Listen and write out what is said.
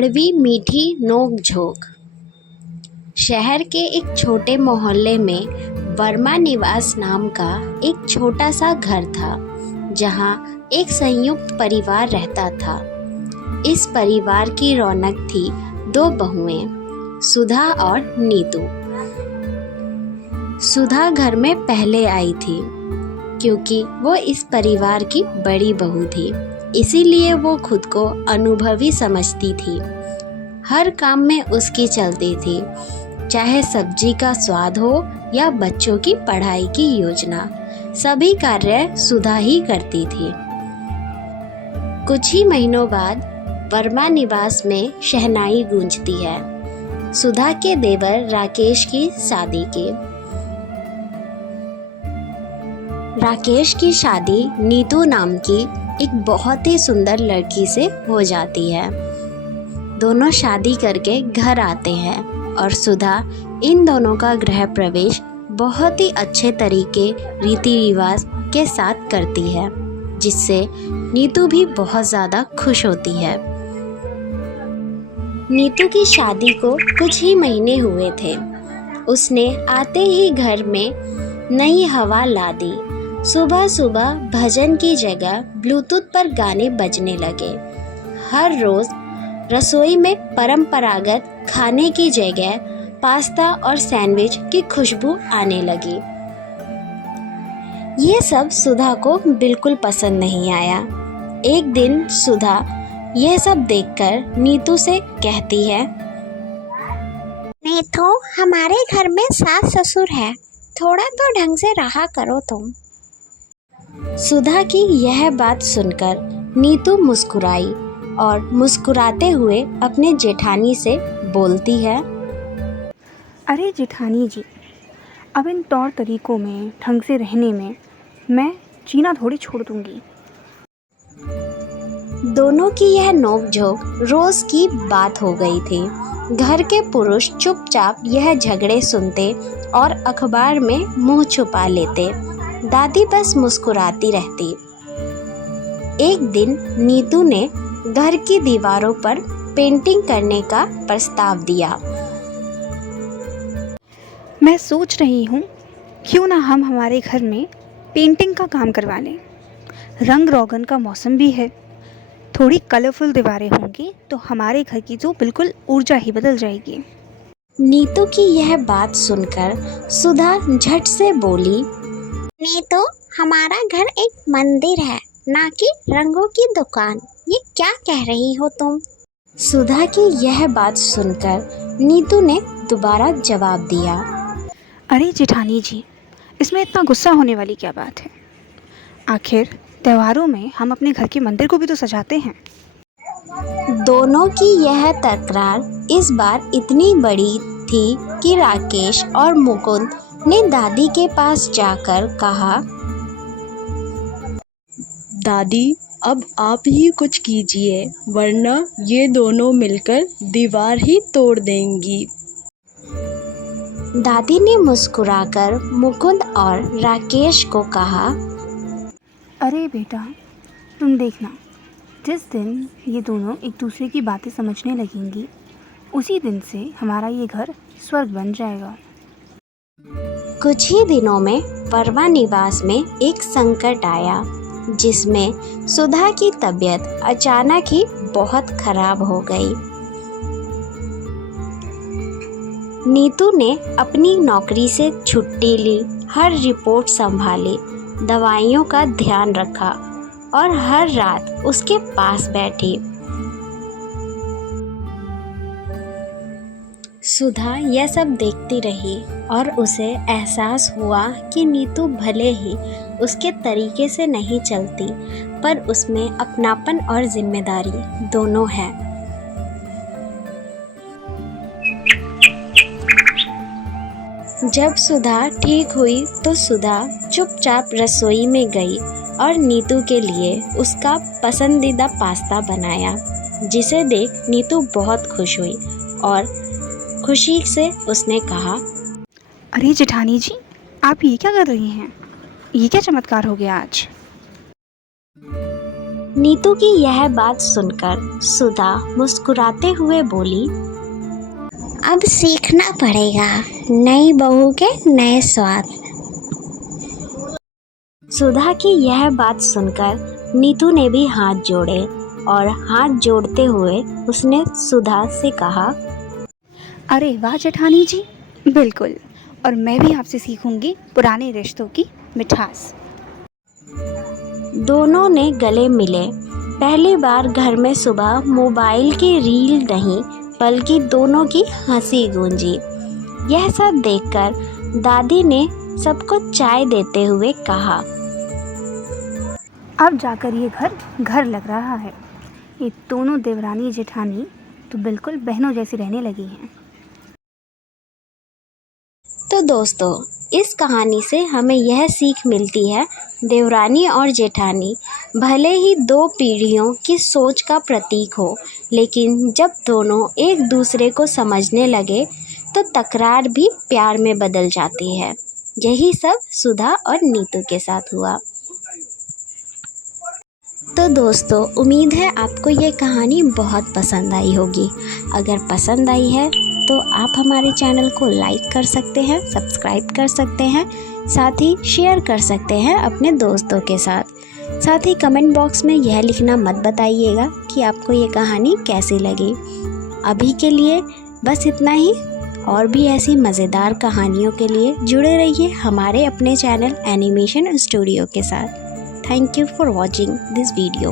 कड़वी मीठी नोक-झोंक। शहर के एक छोटे मोहल्ले में वर्मा निवास नाम का एक छोटा सा घर था, जहाँ एक संयुक्त परिवार रहता था। इस परिवार की रौनक थी दो बहुएं, सुधा और नीतू। सुधा घर में पहले आई थी, क्योंकि वो इस परिवार की बड़ी बहू थी, इसीलिए वो खुद को अनुभवी समझती थी। हर काम में उसकी चलती थी, चाहे सब्जी का स्वाद हो या बच्चों की पढ़ाई की योजना, सभी कार्य सुधा ही करती थी। कुछ ही महीनों बाद वर्मा निवास में शहनाई गूंजती है, सुधा के देवर राकेश की शादी की। राकेश की शादी नीतू नाम की एक बहुत ही सुंदर लड़की से हो जाती है। दोनों शादी करके घर आते हैं और सुधा इन दोनों का गृह प्रवेश बहुत ही अच्छे तरीके रीति रिवाज के साथ करती है, जिससे नीतू भी बहुत ज़्यादा खुश होती है। नीतू की शादी को कुछ ही महीने हुए थे। उसने आते ही घर में नई हवा ला दी। सुबह सुबह भजन की जगह ब्लूटूथ पर गाने बजने लगे। हर रोज़ रसोई में परंपरागत खाने की जगह पास्ता और सैंडविच की खुशबू आने लगी। ये सब सुधा को बिल्कुल पसंद नहीं आया। एक दिन सुधा यह सब देखकर नीतू से कहती है, नीतू, हमारे घर में सास ससुर है, थोड़ा तो ढंग से रहा करो तुम। सुधा की यह बात सुनकर नीतू मुस्कुराई और मुस्कुराते हुए अपने जेठानी से बोलती है, अरे जेठानी जी, अब इन तौर तरीकों में ढंग से रहने में मैं जीना थोड़ी छोड़ दूंगी। दोनों की यह नोक-झोंक रोज की बात हो गई थी। घर के पुरुष चुपचाप यह झगड़े सुनते और अखबार में मुंह छुपा लेते। दादी बस मुस्कुराती रहती। एक दिन नीतू ने घर की दीवारों पर पेंटिंग करने का प्रस्ताव दिया। मैं सोच रही हूँ क्यों ना हम हमारे घर में पेंटिंग का काम करवा लें। रंग रोगन का मौसम भी है, थोड़ी कलरफुल दीवारें होंगी तो हमारे घर की तो बिल्कुल ऊर्जा ही बदल जाएगी। नीतू की यह बात सुनकर सुधा झट से बोली, नीतू, हमारा घर एक मंदिर है, ना कि रंगों की दुकान। ये क्या कह रही हो तुम? सुधा की यह बात सुनकर नीतू ने दोबारा जवाब दिया, अरे जेठानी जी, इसमें इतना गुस्सा होने वाली क्या बात है? आखिर त्योहारों में हम अपने घर के मंदिर को भी तो सजाते हैं। दोनों की यह तकरार इस बार इतनी बड़ी थी कि राकेश और मुकुंद ने दादी के पास जाकर कहा, दादी, अब आप ही कुछ कीजिए, वरना ये दोनों मिलकर दीवार ही तोड़ देंगी। दादी ने मुस्कुराकर मुकुंद और राकेश को कहा, अरे बेटा, तुम देखना, जिस दिन ये दोनों एक दूसरे की बातें समझने लगेंगी, उसी दिन से हमारा ये घर स्वर्ग बन जाएगा। कुछ ही दिनों में वर्मा निवास में एक संकट आया, जिसमें सुधा की तबीयत अचानक ही बहुत खराब हो गई। नीतू ने अपनी नौकरी से छुट्टी ली, हर रिपोर्ट संभाली, दवाइयों का ध्यान रखा और हर रात उसके पास बैठी। सुधा यह सब देखती रही और उसे एहसास हुआ कि नीतू भले ही उसके तरीके से नहीं चलती, पर उसमें अपनापन और जिम्मेदारी दोनों है। जब सुधा ठीक हुई तो सुधा चुपचाप रसोई में गई और नीतू के लिए उसका पसंदीदा पास्ता बनाया, जिसे देख नीतू बहुत खुश हुई और खुशी से उसने कहा, अरे जेठानी जी, आप ये क्या कर रही हैं? ये क्या चमत्कार हो गया आज? नीतू की यह बात सुनकर सुधा मुस्कुराते हुए बोली, अब सीखना पड़ेगा नई बहू के नए स्वाद। सुधा की यह बात सुनकर नीतू ने भी हाथ जोड़े और हाथ जोड़ते हुए उसने सुधा से कहा, अरे वाह जेठानी जी, बिल्कुल, और मैं भी आपसे सीखूंगी पुराने रिश्तों की मिठास। दोनों ने गले मिले। पहली बार घर में सुबह मोबाइल की रील नहीं बल्कि दोनों की हंसी गूंजी। यह सब देखकर दादी ने सबको चाय देते हुए कहा, अब जाकर ये घर घर लग रहा है। ये दोनों देवरानी जेठानी तो बिल्कुल बहनों जैसी रहने लगी हैं। तो दोस्तों, इस कहानी से हमें यह सीख मिलती है, देवरानी और जेठानी भले ही दो पीढ़ियों की सोच का प्रतीक हो, लेकिन जब दोनों एक दूसरे को समझने लगे तो तकरार भी प्यार में बदल जाती है। यही सब सुधा और नीतू के साथ हुआ। तो दोस्तों, उम्मीद है आपको ये कहानी बहुत पसंद आई होगी। अगर पसंद आई है तो आप हमारे चैनल को लाइक कर सकते हैं, सब्सक्राइब कर सकते हैं, साथ ही शेयर कर सकते हैं अपने दोस्तों के साथ। साथ ही कमेंट बॉक्स में यह लिखना मत बताइएगा कि आपको ये कहानी कैसी लगी। अभी के लिए बस इतना ही। और भी ऐसी मज़ेदार कहानियों के लिए जुड़े रहिए हमारे अपने चैनल एनिमेशन स्टूडियो के साथ। Thank you for watching this video.